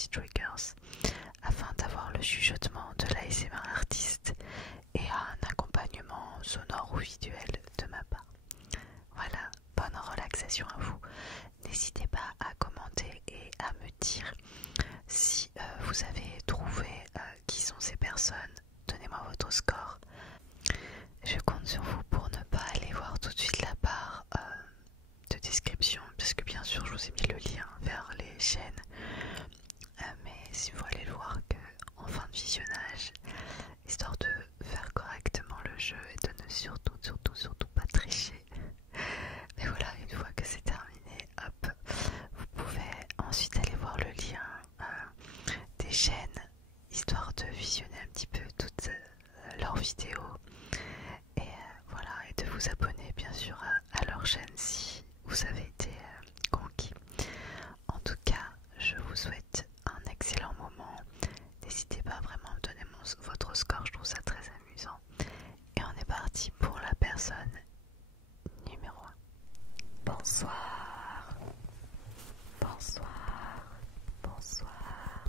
petits triggers afin d'avoir le chuchotement de l'ASMR artiste et un accompagnement sonore ou visuel de ma part. Voilà, bonne relaxation à vous. N'hésitez pas à commenter et à me dire si vous avez trouvé qui sont ces personnes. Donnez-moi votre score. Je compte sur vous pour ne pas aller voir tout de suite la barre de description, parce que bien sûr je vous ai mis le lien vers les chaînes, mais si vous allez le voir qu'en fin de visionnage, histoire de faire correctement le jeu et de ne surtout pas tricher. Mais voilà, une fois que c'est terminé, hop, vous pouvez ensuite aller voir le lien des chaînes, histoire de visionner un petit peu toutes leurs vidéos et voilà, et de vous abonner bien sûr à leur chaîne si vous avez été conquis. En tout cas, je vous souhaite un excellent moment. N'hésitez pas vraiment à me donner votre score, je trouve ça très amusant. Et on est parti pour la personne numéro 1. Bonsoir, bonsoir, bonsoir.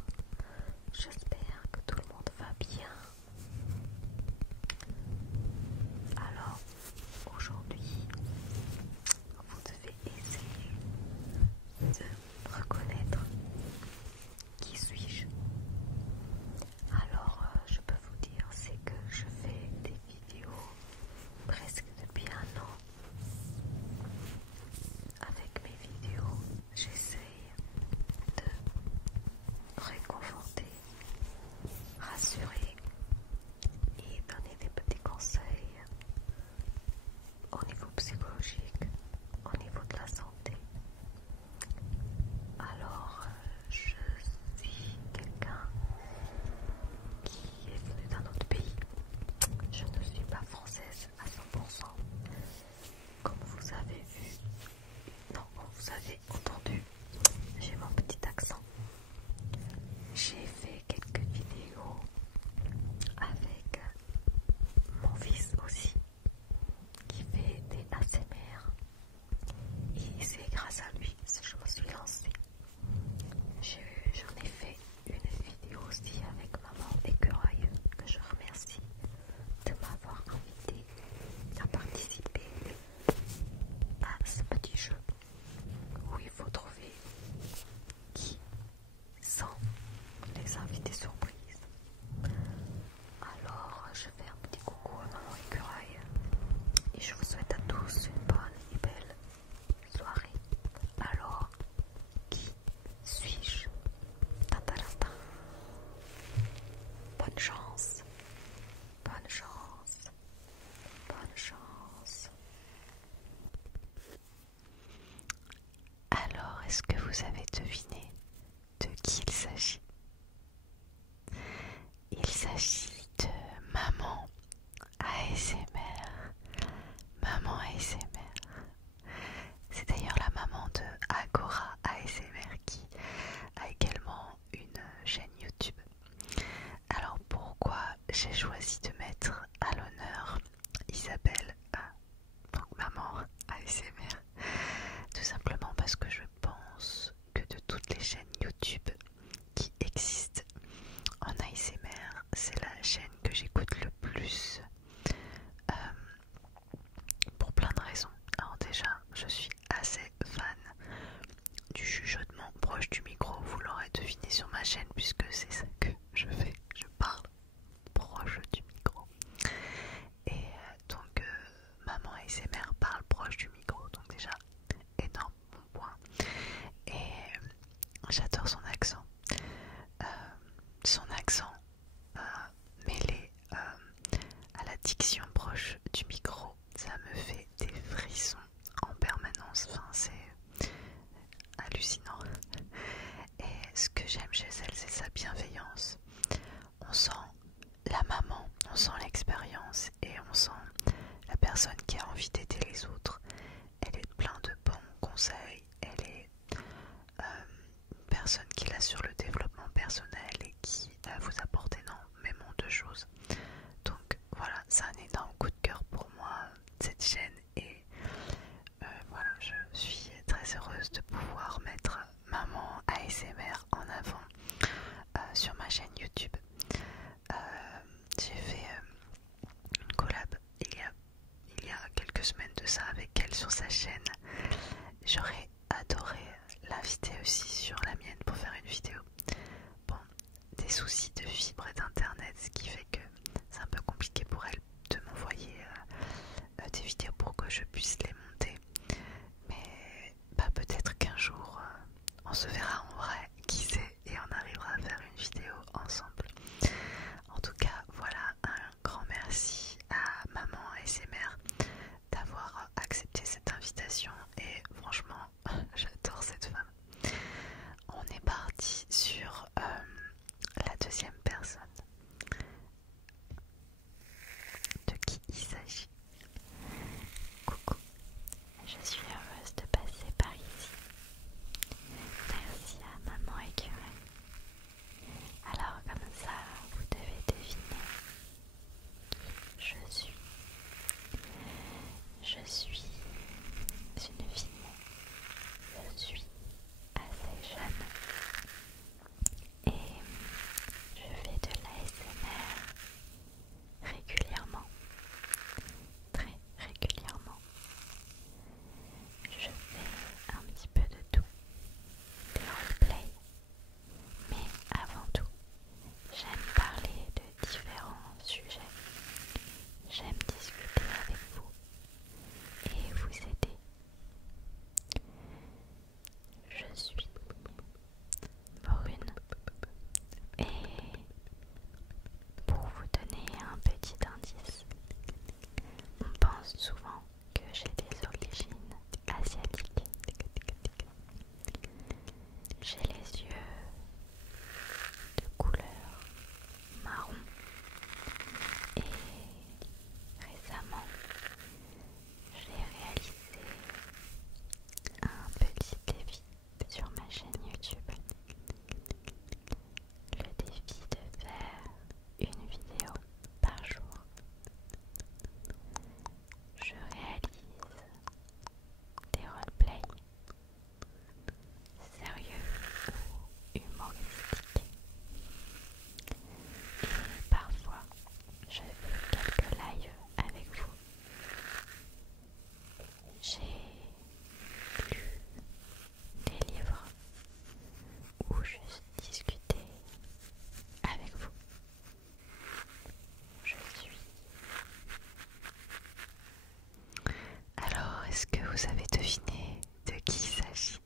J'espère que tout le monde va bien. Alors, aujourd'hui, vous devez essayer de reconnaître qui suis-je. Alors, je peux vous dire, c'est que je fais des vidéos presque depuis un an. Avec mes vidéos, j'essaye de réconforter, rassurer et donner des petits conseils au niveau psychologique, au niveau de la santé. Alors, je suis quelqu'un qui est venu d'un autre pays. Je ne suis pas française à 100%. Comme vous avez vu, non, comme vous avez entendu, j'ai mon petit accent. J'ai fait quelques vidéos avec mon fils aussi, qui fait des ASMR. Et c'est grâce à lui que je me suis lancée. J'en ai fait une vidéo aussi avec maman Écureuil, que je remercie de m'avoir invité à participer à ce petit jeu où il faut trouver qui sont les invités surprises. Alors je fais un petit coucou à maman Écureuil et je vous souhaite à tous une bonne et belle soirée. Alors, qui suis-je? Tatarata. Bonne chance, bonne chance, bonne chance. Alors, est-ce que vous avez deviné de qui il s'agit? Il s'agit de Maman ASMR. Maman ASMR. C'est d'ailleurs la maman de Agora ASMR qui a également une chaîne YouTube. Alors pourquoi j'ai choisi de mettre à l'honneur Isabelle, donc Maman ASMR? Tout simplement parce que je pense que de toutes les chaînes YouTube qui existent en ASMR, c'est la chaîne que j'écoute le plus pour plein de raisons. Alors déjà, je suis assez fan du chuchotement proche du micro, vous l'aurez deviné sur ma chaîne puisque c'est ça que je fais, je parle proche du micro. Et donc Maman ASMR parle proche du micro, donc déjà énorme bon point. Et j'adore son accent. Son accent mêlé à la diction proche du micro, ça me fait des frissons en permanence. Enfin, c'est hallucinant. Et ce que j'aime chez elle, c'est sa bienveillance. On sent la maman, on sent l'expérience et on sent la personne qui a envie d'aider les autres. Elle est plein de bons conseils. Elle est une personne qui l'a sur le développement personnel et qui vous apporte énormément de choses. Donc voilà, c'est un énorme coup de cœur pour moi, cette chaîne, et voilà, je suis très heureuse de pouvoir mettre Maman ASMR en avant. soucis de fibre et d'internet, ce qui fait que c'est un peu compliqué pour elle de m'envoyer des vidéos pour que je puisse les monter. Mais bah, peut-être qu'un jour on se verra en vrai, qui sait, et on arrivera à faire une vidéo ensemble. En tout cas, voilà, un grand merci à maman ASMR d'avoir accepté cette invitation et franchement, j'adore cette femme. On est parti sur la deuxième personne. De qui il s'agit? Coucou, je suis heureuse de passer par ici. Merci à maman écureuil. Alors comme ça, vous devez deviner qui je suis. Je suis une fille. Je suis assez jeune. Et je fais de l'ASMR régulièrement. Très régulièrement. Je fais un petit peu de tout. Des roleplays. Mais avant tout, j'aime parler de différents sujets. J'aime discuter avec vous et vous aider. Je suis brune et pour vous donner un petit indice, on pense souvent que j'ai des origines asiatiques. J'ai les yeux de couleur marron et récemment j'ai réalisé un petit défi sur ma chaîne YouTube. Le défi de faire une vidéo par jour. Je réalise des roleplays sérieux ou humoristiques. Et parfois, je fais quelques lives avec vous. J'ai lu des livres ou juste discuté avec vous. Je suis. Alors, est-ce que vous avez deviné de qui il s'agit?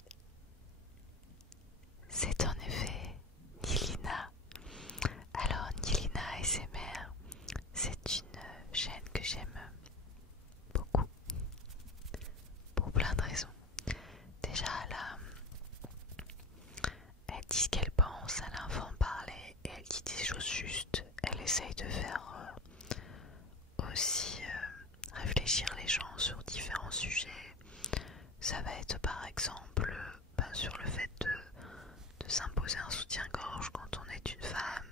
C'est en effet Nilina. Alors, Nilina ASMR, c'est une chaîne que j'aime beaucoup pour plein de raisons. Déjà, elle dit ce qu'elle pense, elle a en parler et elle dit des choses justes. Elle essaye de faire aussi réfléchir les gens sur différents sujets. Ça va être par exemple sur le fait de s'imposer un soutien-gorge quand on est une femme,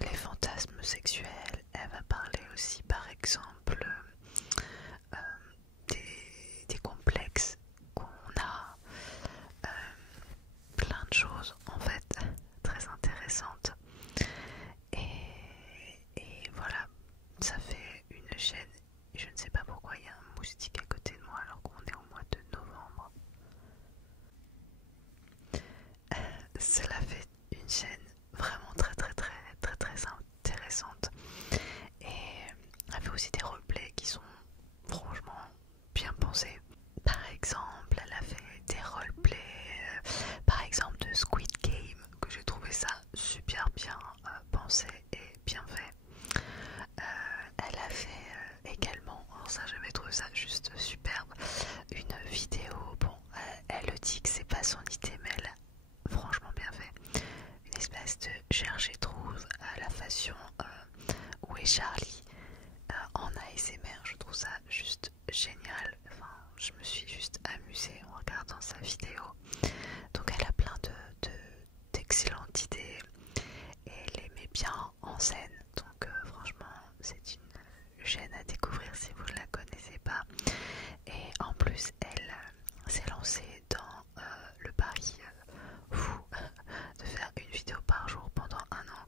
les fantasmes sexuels. Elle va parler aussi par exemple des complexes qu'on a, plein de choses en fait très intéressantes. Et voilà, ça fait une chaîne. Je ne sais pas pourquoi il y a un moustique à côté de moi alors qu'on est au mois de novembre. Cela fait une chaîne vraiment très intéressante. Et elle fait aussi des roleplays qui sont franchement bien pensés. Par exemple, elle a fait des roleplays, par exemple de Squid Game, que j'ai trouvé ça super bien pensé et bien fait. Elle a fait également, alors ça j'avais trouvé ça juste superbe, une vidéo, bon elle dit que c'est pas son idée mais elle a franchement bien fait, une espèce de cherche et trouve à la façon Où est Charlie en ASMR. Je trouve ça juste génial, enfin je me suis juste amusée en regardant sa vidéo. Donc elle a plein d'excellentes idées et elle les met bien en scène, donc franchement c'est une chaîne à découvrir si vous ne la connaissez pas. Et en plus elle s'est lancée dans le pari fou de faire une vidéo par jour pendant un an.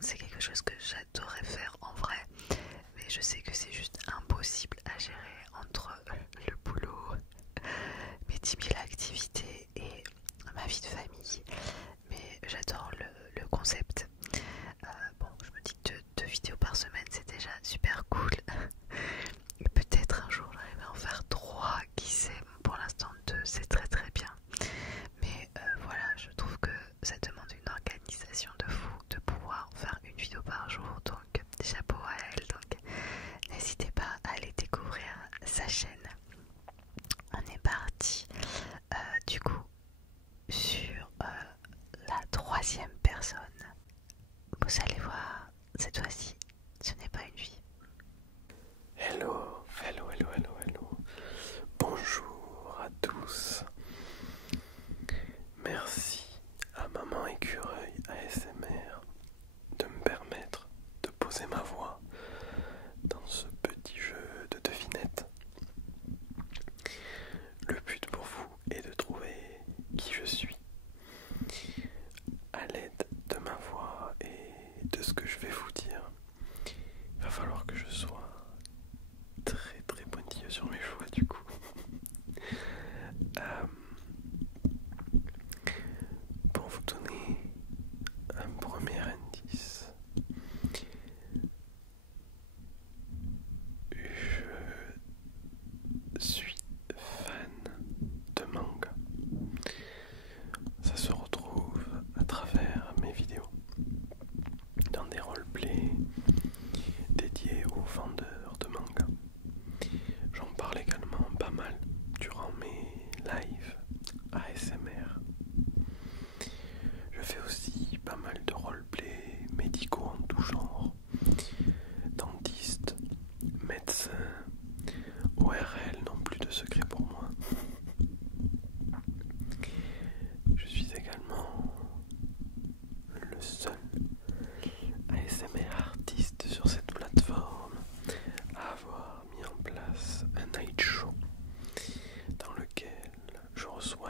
C'est quelque chose que j'adorerais faire en vrai, mais je sais que c'est juste impossible à gérer entre le boulot, mes 10 000 activités et ma vie de famille.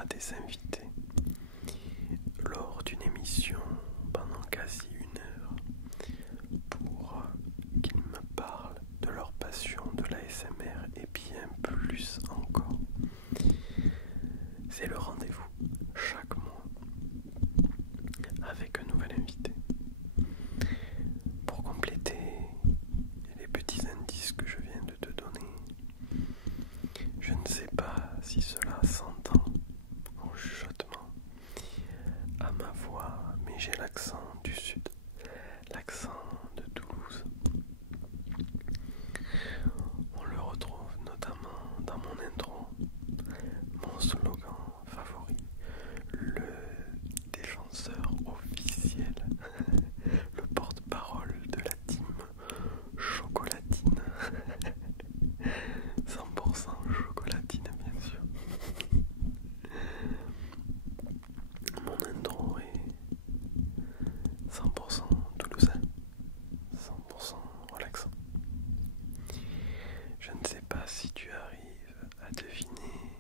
à des invités lors d'une émission pendant quasi 1 heure pour qu'ils me parlent de leur passion de l'ASMR et bien plus encore. C'est le rendez-vous chaque mois avec un nouvel invité. Pour compléter les petits indices que je viens de te donner, je ne sais pas si cela s'entend en chuchotement à ma voix, mais j'ai l'accent du sud, l'accent de Toulouse. On le retrouve notamment dans mon intro, mon slogan favori, le défenseur officiel, le porte-parole de la team chocolatine. 100% chocolatine, bien sûr. Mon intro est 100% toulousain, 100% relaxant. Je ne sais pas si tu arrives à deviner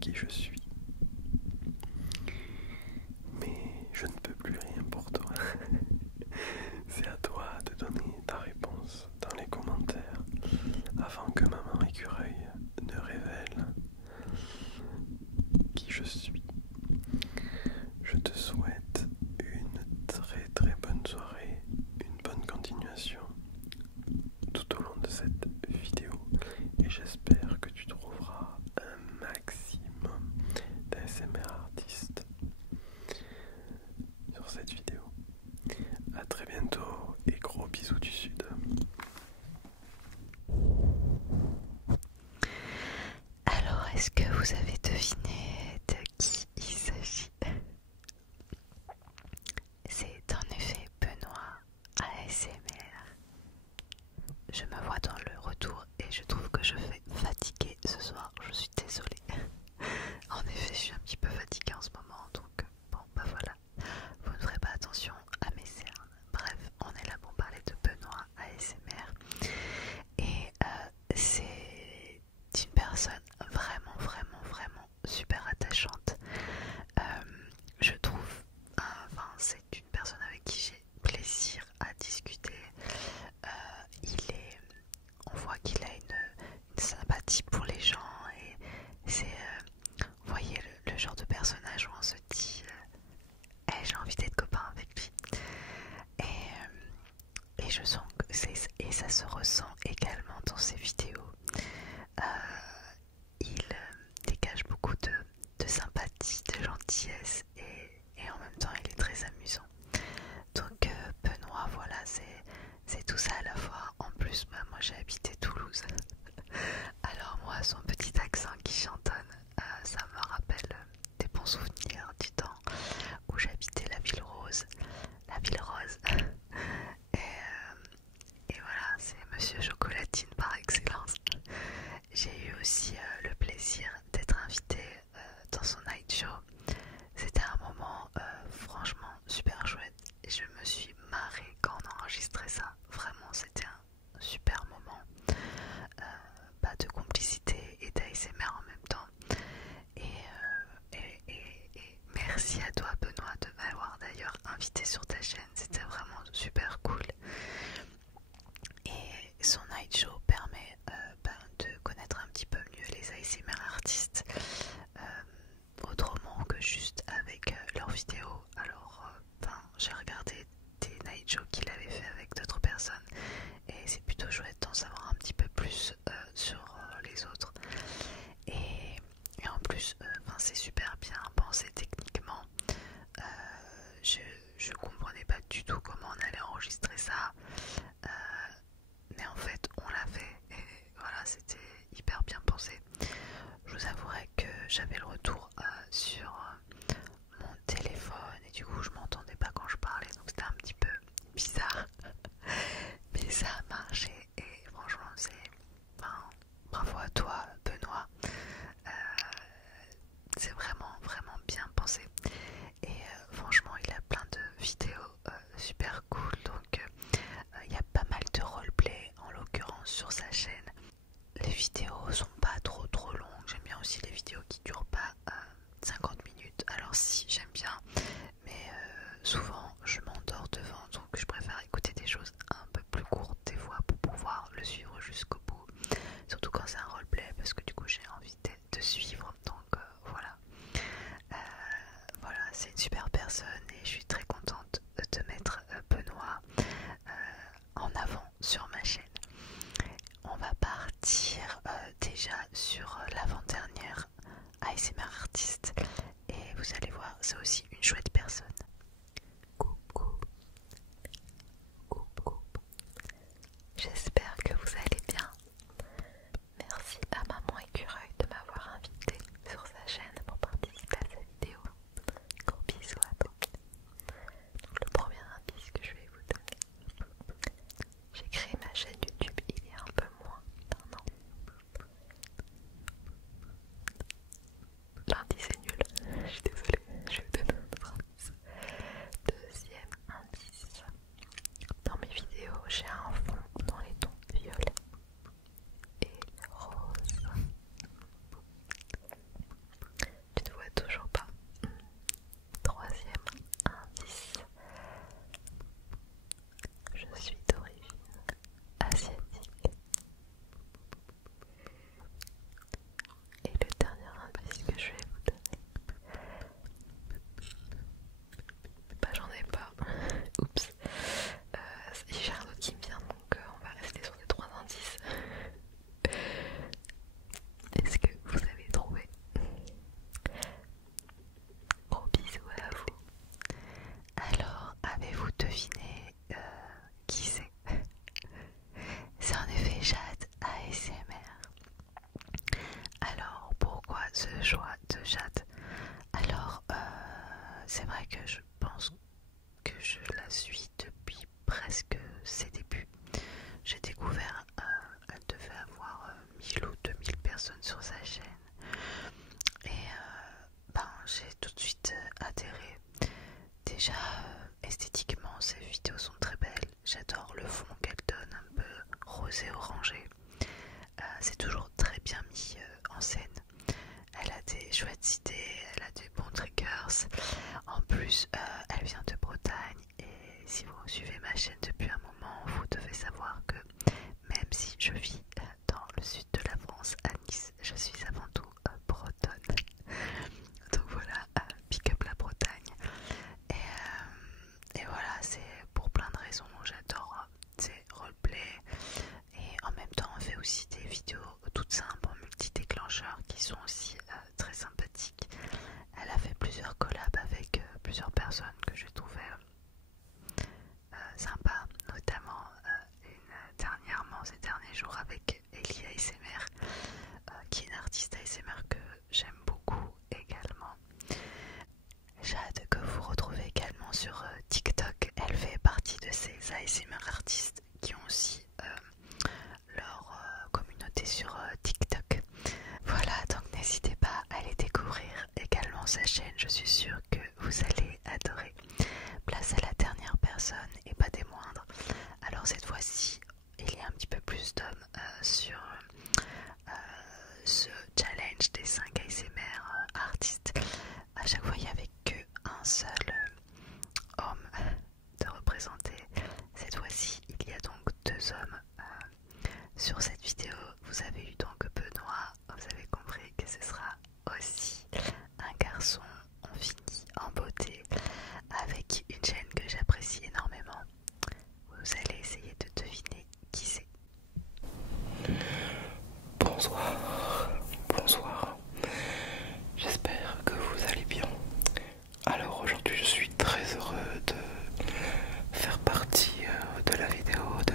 qui je suis, mais je ne peux plus rien pour toi. C'est à toi de donner ta réponse dans les commentaires avant que maman écureuil ne révèle qui je suis. Je te souhaite une très très bonne soirée, une bonne continuation tout au long de cette vidéo et j'espère que tu trouveras un maximum d'ASMR artistes sur cette vidéo. A très bientôt et gros bisous du sud. Alors, est-ce que vous avez deviné de qui il s'agit? C'est en effet Benoît ASMR. Je me vois dans le retour et je trouve que je fais fatiguée ce soir, je suis désolée. En effet, je suis un petit peu fatiguée en ce moment, donc bon, bah voilà. Vous ne ferez pas attention à mes cernes. Bref, on est là pour parler de Benoît ASMR. Et c'est une personne vraiment super attachante. Je trouve, enfin, c'est une personne avec qui j'ai plaisir à discuter. On voit qu'il a une sympathie pour les gens et c'est, vous voyez, le genre de personnage où on se dit, j'ai envie d'être copain avec lui. Et je sens que et ça se ressent également dans ses vidéos. Il dégage beaucoup de sympathie, de gentillesse et en même temps il est très amusant. Donc Benoît, voilà, c'est tout ça à la fois. En plus, bah, moi j'ai habité Toulouse. Alors moi, son petit accent qui chantonne, ça me rappelle des bons souvenirs du temps où j'habitais la ville rose. La ville rose. Et voilà, c'est Monsieur Chocolatine par excellence. J'ai eu aussi le plaisir d'être invitée dans son night show. C'était un moment franchement super chouette. Et je me suis marrée quand on a enregistré ça. Vraiment, c'était un super moment de complicité et d'ASMR en même temps. Et merci à toi Benoît de m'avoir d'ailleurs invité sur ta chaîne. C'était vraiment super cool. Et son night show permet de connaître un petit peu mieux les ASMR artistes autrement que juste avec leurs vidéos. Alors j'ai regardé des night shows qu'il avait fait avec d'autres personnes et c'est plutôt chouette d'en savoir un petit peu plus sur les autres. Et en plus c'est super bien pensé techniquement. Je comprenais pas du tout comment on allait enregistrer ça, mais en fait on l'a fait et voilà, c'était hyper bien pensé. Je vous avouerai que j'avais le retour sur mon téléphone et du coup je m'entendais pas quand je parlais, donc c'était un petit peu bizarre mais ça a marché et franchement bravo à toi Benoît. C'est vraiment bien pensé et franchement il a plein de vidéos super cool, donc il y a pas mal de roleplay en l'occurrence sur sa chaîne. Les vidéos sont pas trop longues, j'aime bien aussi les vidéos qui durent pas temps-ci, j'aime bien, mais souvent je m'endors devant, donc je préfère écouter des choses un peu plus courtes des fois pour pouvoir le suivre jusqu'au bout, surtout quand c'est un roleplay, parce que du coup j'ai envie de suivre, donc voilà. Voilà, c'est une super personne et je suis très contente de mettre Benoît en avant sur ma chaîne. On va partir déjà sur l'avant-dernière ASMR artiste et vous allez voir, c'est aussi une chouette personne. Coucou, coucou, j'espère que vous allez bien. Merci à Maman Écureuil de m'avoir invité sur sa chaîne pour participer à cette vidéo. Gros bisous à toi. Donc le premier indice que je vais vous donner. J'ai créé ma chaîne YouTube il y a un peu moins d'1 an. L'indice est nul, je suis désolée, je vais vous donner un autre indice. Deuxième indice. Dans mes vidéos, j'ai un fond dans les tons violets et rose. Tu ne vois toujours pas. Troisième indice. Je suis d'origine asiatique. Et le dernier indice que je vais vous donner, bah j'en ai pas. Oups. J'ai un autre qui me vient, donc on va rester sur les 3 indices. Est-ce que vous avez trouvé? Gros bisous à vous. Alors, avez-vous deviné qui c'est? C'est en effet Jade ASMR. Alors, pourquoi ce choix de Jade? Alors, c'est vrai que je pense que je la suis depuis presque ses débuts. J'ai découvert, elle devait avoir 1000 ou 2000 personnes sur sa chaîne. Et j'ai tout de suite adhéré. Déjà, esthétiquement, ses vidéos sont très belles. J'adore le fond qu'elle donne, un peu rosé orangé. C'est toujours très bien mis en scène. Elle a des chouettes idées, elle a des bons triggers. En plus, elle vient de Bretagne et si vous suivez ma chaîne depuis un moment, vous devez savoir que même si je vis dans le sud de la France, à Nice, je suis avant tout bretonne. Donc voilà, pick up la Bretagne. Et voilà, c'est pour plein de raisons. J'adore ces roleplays et en même temps on fait aussi des vidéos toutes simples en multi-déclencheurs qui sont aussi très sympathiques. Elle a fait plusieurs collabs avec plusieurs personnes que je trouvais sympa, notamment une dernièrement ces derniers jours avec Ellie ASMR qui est une artiste ASMR que j'aime beaucoup également. Jade que vous retrouvez également sur TikTok, elle fait partie de ces ASMR artistes qui ont aussi leur communauté sur TikTok. Voilà, donc n'hésitez pas à aller découvrir également sa chaîne, je suis sûre que vous allez adorer. Place à la dernière personne et pas des moindres. Alors cette fois-ci, il y a un petit peu plus d'hommes sur ce challenge des 5 ASMR artistes. À chaque fois, il n'y avait qu'un seul homme de représenter. Cette fois-ci, il y a donc 2 hommes sur cette vidéo. Vous avez eu donc Benoît, vous avez compris que ce sera aussi un garçon. On finit en beauté avec une chaîne que j'apprécie énormément. Vous allez essayer de deviner qui c'est. Bonsoir, bonsoir. J'espère que vous allez bien. Alors aujourd'hui je suis très heureux de faire partie de la vidéo de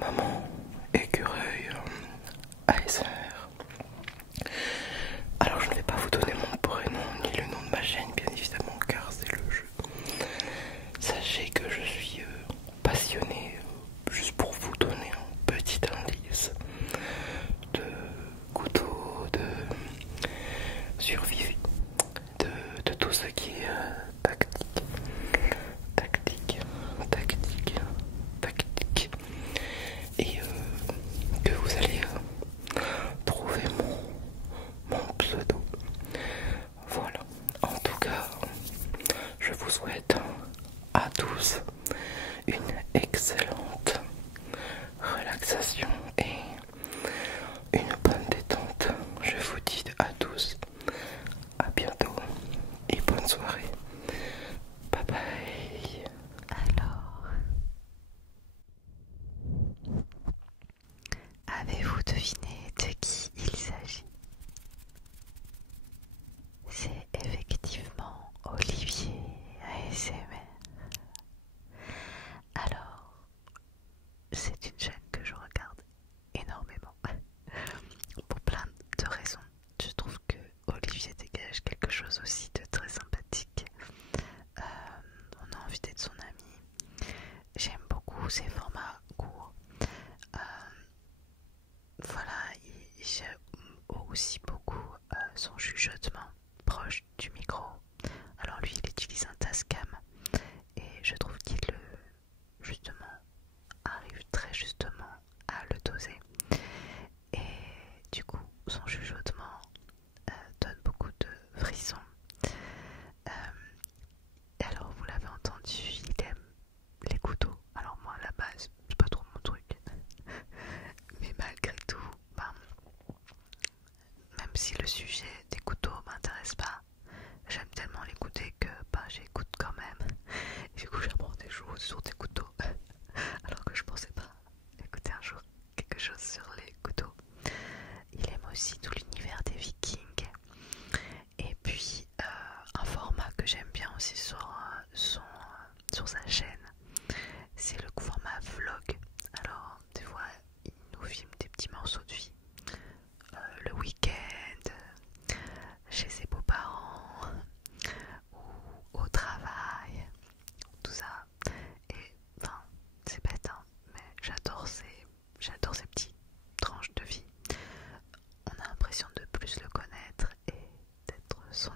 Maman Écureuil ASMR. Alors je ne vais pas vous donner mon prénom ni le nom de ma chaîne bien évidemment car c'est le jeu. Sachez que je suis passionné, juste pour vous donner un petit indice, de couteau, de survie, de tout ce qui est tactique, et que vous allez trouver mon pseudo. Voilà. proche du micro. Alors lui il utilise un Tascam et je trouve qu'il justement arrive très justement à le doser. Et du coup son chuchotement donne beaucoup de frissons. Et alors vous l'avez entendu, il aime les couteaux. Alors moi à la base c'est pas trop mon truc. Mais malgré tout, même si le sujet des couteaux m'intéresse pas, j'aime tellement l'écouter que j'écoute quand même. Et du coup j'apprends des choses sur des couteaux. Alors que je pensais pas écouter un jour quelque chose sur les couteaux. Il aime aussi tout l'univers des Vikings. Et puis un format que j'aime bien aussi sur sa chaîne, c'est le format vlog. Alors des fois il nous filme des petits morceaux de vie, le week-end, chez ses beaux-parents ou au travail, tout ça. Et enfin c'est bête hein, mais j'adore ces petites tranches de vie. On a l'impression de plus le connaître et d'être son